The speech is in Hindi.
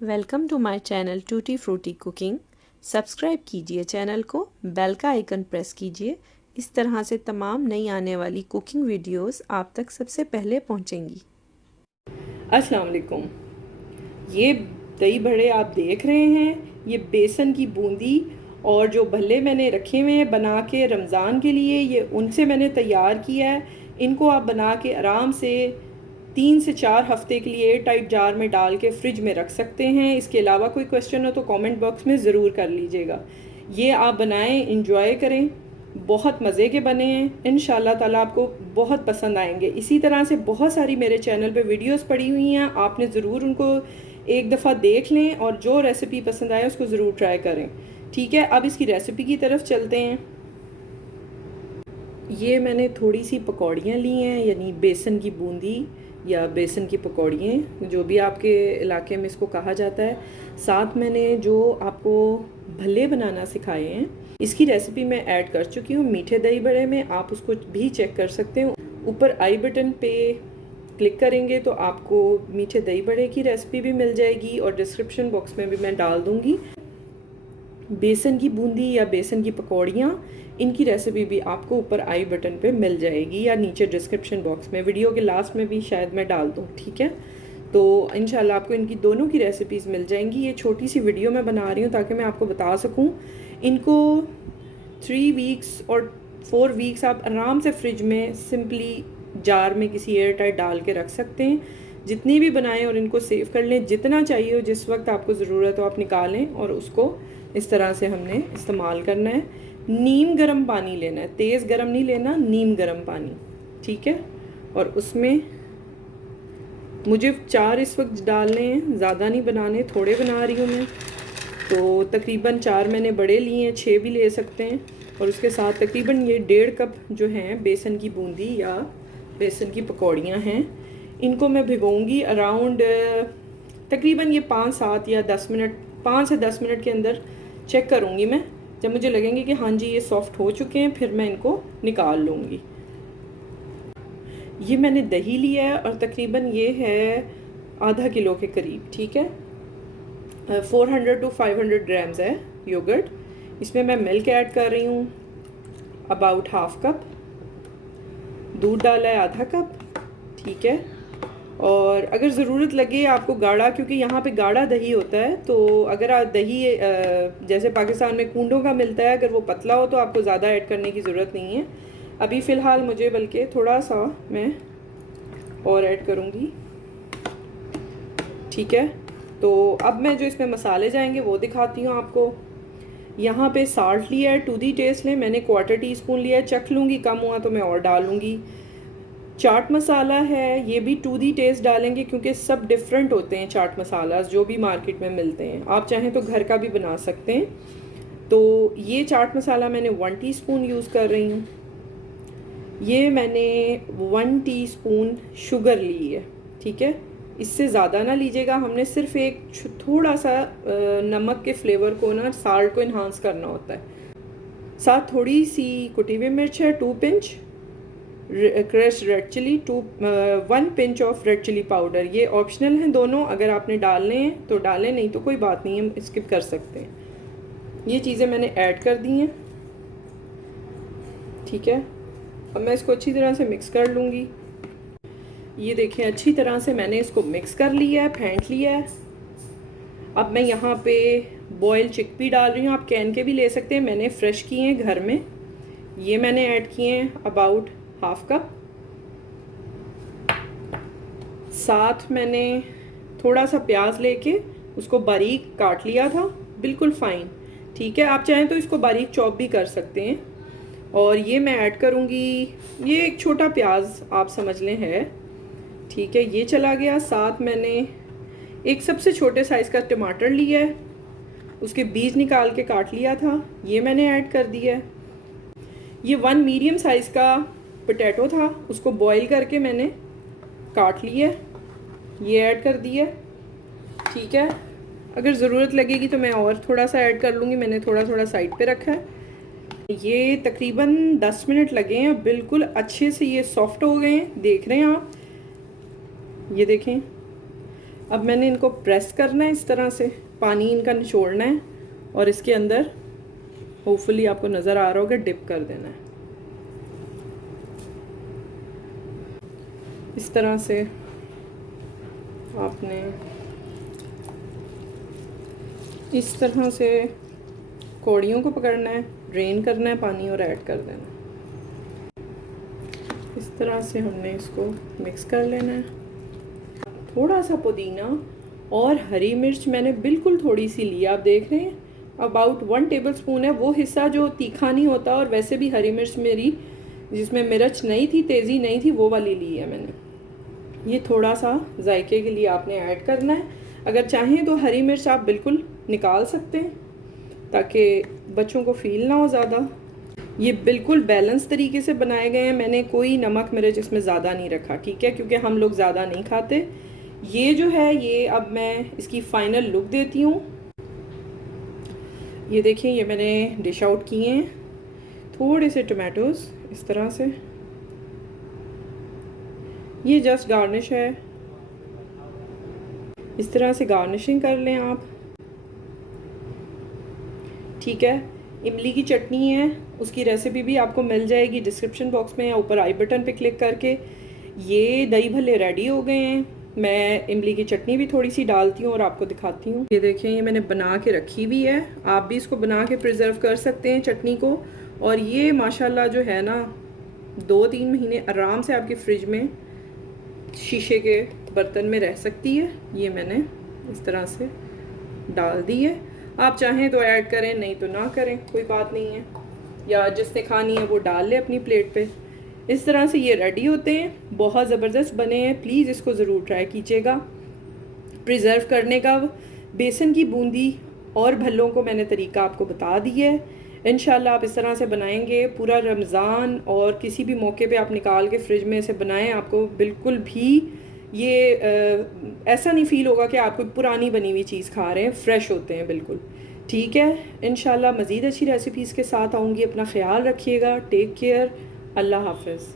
Welcome to my channel tutti frutti cooking. Subscribe कीजिए चैनल को, बेल का आइकन प्रेस कीजिए। इस तरह से तमाम नई आने वाली कुकिंग वीडियोस आप तक सबसे पहले पहुंचेंगी। अस्सलाम वालेकुम। ये दही बड़े आप देख रहे हैं, ये बेसन की बूंदी और जो भल्ले मैंने रखे हुए हैं बना के रमज़ान के लिए, ये उनसे मैंने तैयार किया है। इनको आप बना के आराम से 3 से 4 हफ्ते के लिए एयर टाइट जार में डाल के फ्रिज में रख सकते हैं। इसके अलावा कोई क्वेश्चन हो तो कमेंट बॉक्स में ज़रूर कर लीजिएगा। ये आप बनाएं, इंजॉय करें। बहुत मज़े के बने हैं, इंशाल्लाह ताला आपको बहुत पसंद आएंगे। इसी तरह से बहुत सारी मेरे चैनल पे वीडियोस पड़ी हुई हैं, आपने ज़रूर उनको एक दफ़ा देख लें और जो रेसिपी पसंद आए उसको ज़रूर ट्राई करें। ठीक है, अब इसकी रेसिपी की तरफ चलते हैं। ये मैंने थोड़ी सी पकौड़ियाँ ली हैं, यानी बेसन की बूंदी या बेसन की पकौड़ियाँ, जो भी आपके इलाके में इसको कहा जाता है। साथ मैंने जो आपको भल्ले बनाना सिखाए हैं, इसकी रेसिपी मैं ऐड कर चुकी हूँ मीठे दही बड़े में। आप उसको भी चेक कर सकते हो। ऊपर आई बटन पे क्लिक करेंगे तो आपको मीठे दही बड़े की रेसिपी भी मिल जाएगी और डिस्क्रिप्शन बॉक्स में भी मैं डाल दूँगी। बेसन की बूंदी या बेसन की पकौड़ियाँ, इनकी रेसिपी भी आपको ऊपर आई बटन पे मिल जाएगी या नीचे डिस्क्रिप्शन बॉक्स में, वीडियो के लास्ट में भी शायद मैं डाल दूँ। ठीक है, तो इंशाल्लाह आपको इनकी दोनों की रेसिपीज़ मिल जाएंगी। ये छोटी सी वीडियो मैं बना रही हूँ ताकि मैं आपको बता सकूँ। इनको 3 वीक्स और 4 वीक्स आप आराम से फ्रिज में सिंपली जार में किसी एयर टाइट डाल के रख सकते हैं। जितनी भी बनाएं और इनको सेव कर लें, जितना चाहिए हो, जिस वक्त आपको ज़रूरत हो आप निकालें और उसको इस तरह से हमने इस्तेमाल करना है। नीम गर्म पानी लेना है, तेज़ गर्म नहीं लेना, नीम गर्म पानी। ठीक है, और उसमें मुझे 4 इस वक्त डालने हैं, ज़्यादा नहीं बनाने, थोड़े बना रही हूँ मैं। तो तकरीबन 4 मैंने बड़े लिए हैं, 6 भी ले सकते हैं। और उसके साथ तकरीबन ये 1.5 कप जो हैं बेसन की बूंदी या बेसन की पकौड़ियाँ हैं, इनको मैं भिगोऊंगी अराउंड तकरीबन ये 5-7 या 10 मिनट, 5 से 10 मिनट के अंदर चेक करूँगी मैं। जब मुझे लगेंगे कि हाँ जी ये सॉफ्ट हो चुके हैं, फिर मैं इनको निकाल लूँगी। ये मैंने दही लिया है और तकरीबन ये है आधा किलो के करीब। ठीक है, 400 to 500 ग्राम्स है योगर्ट। इसमें मैं मिल्क ऐड कर रही हूँ अबाउट हाफ कप, दूध डाला है आधा कप। ठीक है, और अगर ज़रूरत लगे आपको गाढ़ा, क्योंकि यहाँ पे गाढ़ा दही होता है, तो अगर आप दही जैसे पाकिस्तान में कूंडों का मिलता है, अगर वो पतला हो तो आपको ज़्यादा ऐड करने की ज़रूरत नहीं है। अभी फ़िलहाल मुझे बल्कि थोड़ा सा मैं और ऐड करूँगी। ठीक है, तो अब मैं जो इसमें मसाले जाएंगे वो दिखाती हूँ आपको। यहाँ पे साल्ट लिया है, टू दी टेस्ट लें, मैंने 1/4 टीस्पून लिया है, चख लूँगी, कम हुआ तो मैं और डालूँगी। चाट मसाला है, ये भी टू दी टेस्ट डालेंगे क्योंकि सब डिफरेंट होते हैं चाट मसाला जो भी मार्केट में मिलते हैं। आप चाहें तो घर का भी बना सकते हैं। तो ये चाट मसाला मैंने 1 टीस्पून यूज़ कर रही हूँ। ये मैंने 1 टीस्पून शुगर ली है। ठीक है, इससे ज़्यादा ना लीजिएगा, हमने सिर्फ एक थोड़ा सा नमक के फ्लेवर को ना, साल्ट को इन्हांस करना होता है। साथ थोड़ी सी कुटी हुई मिर्च है, 2 pinch crush red chilli, 1 pinch of red chilli powder. ये ऑप्शनल हैं दोनों, अगर आपने डालने हैं तो डालें, नहीं तो कोई बात नहीं है, स्किप कर सकते हैं। ये चीज़ें मैंने ऐड कर दी हैं। ठीक है, अब मैं इसको अच्छी तरह से मिक्स कर लूँगी। ये देखें, अच्छी तरह से मैंने इसको मिक्स कर लिया है, फेंट लिया है। अब मैं यहाँ पे बॉयल चिकपी डाल रही हूँ, आप कैन के भी ले सकते हैं, मैंने फ्रेश किए हैं घर में। ये मैंने ऐड किए हैं अबाउट हाफ कप। साथ मैंने थोड़ा सा प्याज लेके उसको बारीक काट लिया था, बिल्कुल फाइन। ठीक है, आप चाहें तो इसको बारीक चॉप भी कर सकते हैं। और ये मैं ऐड करूँगी, ये एक छोटा प्याज आप समझ लें है। ठीक है, ये चला गया। साथ मैंने एक सबसे छोटे साइज़ का टमाटर लिया है, उसके बीज निकाल के काट लिया था, ये मैंने ऐड कर दिया है। ये 1 मीडियम साइज़ का पोटैटो था, उसको बॉईल करके मैंने काट लिया, ये ऐड कर दिया। ठीक है, अगर ज़रूरत लगेगी तो मैं और थोड़ा सा ऐड कर लूँगी, मैंने थोड़ा थोड़ा साइड पे रखा है। ये तकरीबन 10 मिनट लगे हैं, बिल्कुल अच्छे से ये सॉफ्ट हो गए हैं, देख रहे हैं आप, ये देखें। अब मैंने इनको प्रेस करना है इस तरह से, पानी इनका निचोड़ना है और इसके अंदर होपफुली आपको नज़र आ रहा होगा डिप कर देना है। इस तरह से आपने इस तरह से कौड़ियों को पकड़ना है, ड्रेन करना है पानी और ऐड कर देना है। इस तरह से हमने इसको मिक्स कर लेना है। थोड़ा सा पुदीना और हरी मिर्च मैंने बिल्कुल थोड़ी सी ली, आप देख रहे हैं अबाउट 1 टेबलस्पून है। वो हिस्सा जो तीखा नहीं होता, और वैसे भी हरी मिर्च मेरी जिसमें मिर्च नहीं थी, तेज़ी नहीं थी, वो वाली ली है मैंने। ये थोड़ा सा जायके के लिए आपने ऐड करना है। अगर चाहें तो हरी मिर्च आप बिल्कुल निकाल सकते हैं ताकि बच्चों को फील ना हो ज़्यादा। ये बिल्कुल बैलेंस तरीके से बनाए गए हैं, मैंने कोई नमक मिर्च इसमें ज़्यादा नहीं रखा, ठीक है, क्योंकि हम लोग ज़्यादा नहीं खाते। ये जो है ये अब मैं इसकी फ़ाइनल लुक देती हूँ। ये देखिए, ये मैंने डिश आउट किए हैं। थोड़े से टमाटोज़ इस तरह से, ये जस्ट गार्निश है, इस तरह से गार्निशिंग कर लें आप, ठीक है। इमली की चटनी है, उसकी रेसिपी भी आपको मिल जाएगी डिस्क्रिप्शन बॉक्स में या ऊपर आई बटन पे क्लिक करके। ये दही भल्ले रेडी हो गए हैं। मैं इमली की चटनी भी थोड़ी सी डालती हूँ और आपको दिखाती हूँ। ये देखें, ये मैंने बना के रखी हुई है, आप भी इसको बना के प्रिजर्व कर सकते हैं चटनी को। और ये माशाल्लाह जो है ना 2-3 महीने आराम से आपकी फ्रिज में शीशे के बर्तन में रह सकती है। ये मैंने इस तरह से डाल दी है, आप चाहें तो ऐड करें, नहीं तो ना करें, कोई बात नहीं है, या जिसने खानी है वो डाल ले अपनी प्लेट पे। इस तरह से ये रेडी होते हैं, बहुत ज़बरदस्त बने हैं, प्लीज़ इसको ज़रूर ट्राई कीजिएगा। प्रिजर्व करने का बेसन की बूंदी और भल्लों को मैंने तरीका आपको बता दिया है। इंशाल्लाह आप इस तरह से बनाएंगे, पूरा रमज़ान और किसी भी मौके पे आप निकाल के फ्रिज में से बनाएं, आपको बिल्कुल भी ये ऐसा नहीं फ़ील होगा कि आप कोई पुरानी बनी हुई चीज़ खा रहे हैं, फ़्रेश होते हैं बिल्कुल, ठीक है। इंशाल्लाह मज़ीद अच्छी रेसिपीज़ के साथ आऊँगी। अपना ख्याल रखिएगा, टेक केयर, अल्लाह हाफ़िज़।